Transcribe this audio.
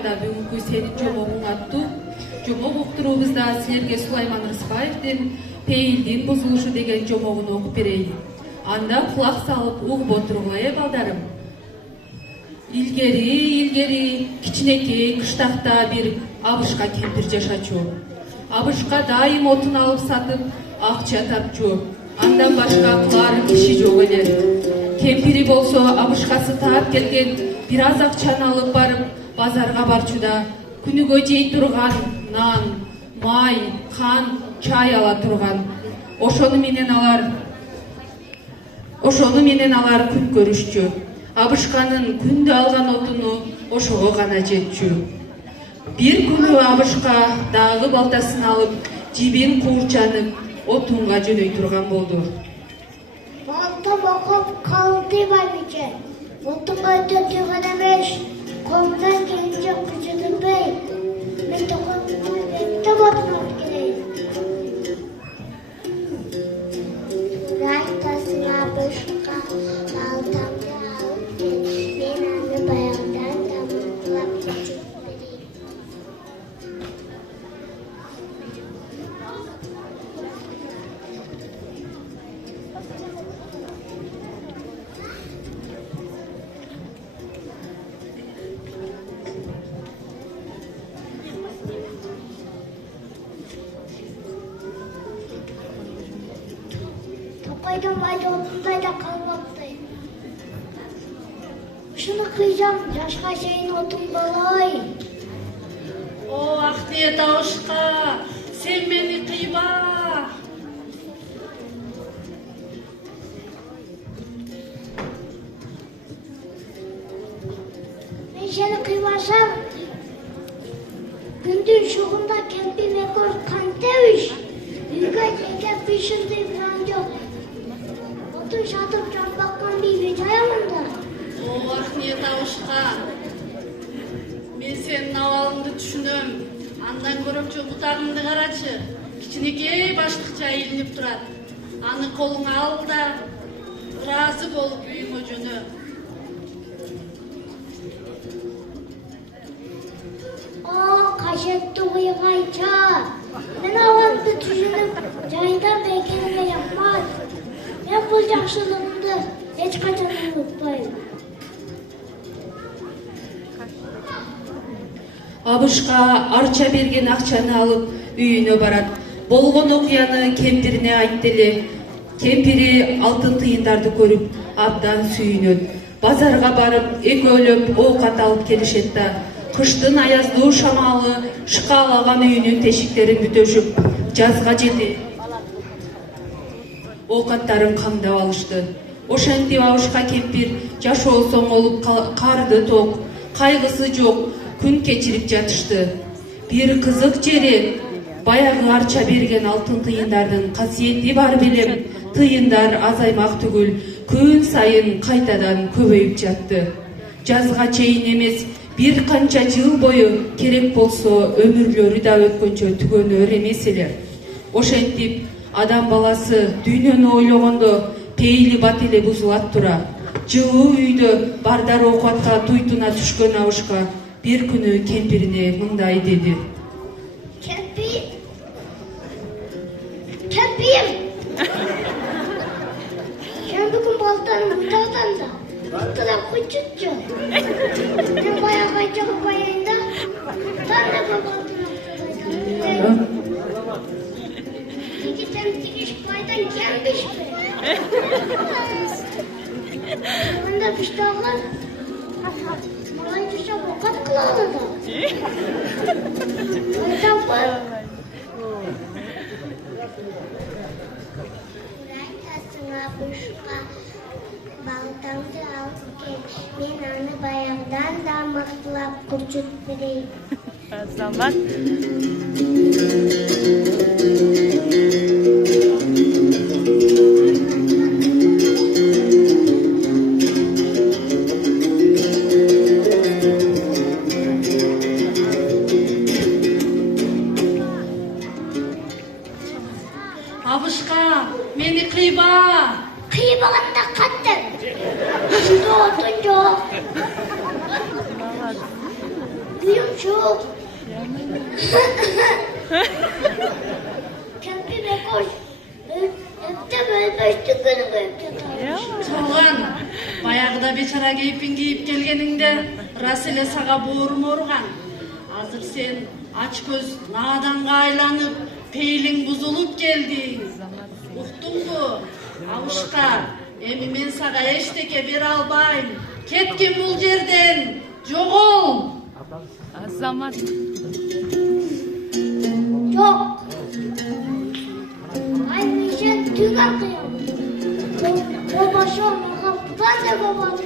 анда бүгүнкү сенин жомогуң аттуу жомок уктуруубузда силерге Сулайман Рыспаевдин пейилдин бузулушу деген жомогун окуп берейин. Анда кулак салып угуп отургула балдарым. Илгери кичинекей кыштакта бир Абышка кемпир жашачу. Абышка дайым отун алып сатып акча тапчу. Андан башка кылар киши жок эле. Кемпири болсо Абышкасы таап келген бир аз акчаны алып барып базарга барчу да күнүгө жей турган нан, май, кан, чай ала турган. Ошону менен алар күн көрүшчү. Абышканын күндө алган отуну ошого гана жетчү. Бир күнү Абышка дагы балтасын алып, жибин куурчанып, отунга жөнөй турган болду. Балта окуп калды бабиче. Отунга өтө турган эмес. Комдан келинче күчүнбөй. Мен тоботуна келейин. Райтасын Абышка балтамды алып кел. Мен аны баягыдан да муктулап күчүп берейин. Топайдан майда отундай да калбапты. Ушуну кыйжам, жашка чейин отун болой. О, Ахмет Абышка, сен мени кыйба. Мен сени кыйбасам, күндүн шугунда кемпир экөөбүз кантебиз? Үйгө жеке пишиндей план жок. Отун сатып жаппаккан бийби жаямын да. О, Ахмет Абышка, мен сенин абалыңды түшүнөм. Андан көрөкчө бутагыңды карачы. Кичинекей баштыкча илинип турат. Аны колуңа ал да ыраазы болуп үйүңө жөнө. О, кашеттүү уйгайча. Мен абалымды түшүнүп, жайдан бекериме жапмас. Мен бул жакшылыгымды эч качан унутпойм. Абышка арча берген акчаны алып үйүнө барат. Болгон окуяны кемпирине айтты эле. Кемпири алтын тыйындарды көрүп абдан сүйүнөт. Базарга барып экөөлөп оокат алып келишет да кыштын аяздуу шамалы шкалаган үйүнүн тешиктерин бүтөшүп жазга жети оокаттарын камдап алышты. Ошентип Абышка кемпир жашоосу оңолуп карды ток, кайгысы жок күн кечирип жатышты. Бир кызык жери баягы арча берген алтын тыйындардын касиети бар белем. Тыйындар азаймак түгүл, күн сайын кайтадан көбөйүп жатты. Жазга чейин эмес, бир канча жыл бою керек болсо өмүрлөрү да өткөнчө түгөнөр эмес эле. Ошентип адам баласы дүйнөнү ойлогондо пейили бат эле бузулат тура. Жылуу үйдө бардар оокатка туйтуна түшкөн Абышка бир күнү кемпирине мындай деди. Кемпир! Сен бүгүн балтаны муктадан да, мукталап койчучу. Мен баягы айчагы баяйын да, тандагы балтаны муктадан. Тигитен тигиш пайдан кембишпи? Анда пиштагы малай жашап окат кылалы да. Пайдан бар. Абышка балтамды алып кел. Мен аны баягыдан да мактылап күчүп берейин. Азамат. Абышка, мени кыйба. Кыйбаганда каттым. Ушунда отун жок. Үйүм Çok. Kempime koş. Hepte bölmüştü günü hepte. Çoğan, bayağıda beçara keyipin giyip gelgeninde ras ele sağa boğurum organ. Hazır sen aç göz nadanға aylanıp peylin buzulup geldin. Uktun mu? Avuşka, emi men sağa eşteke bere albayım. Ketkin bul жерден, жоғол. Азамат. Çok. Ay mişen tüy akıyor. O başı olmadan da babanın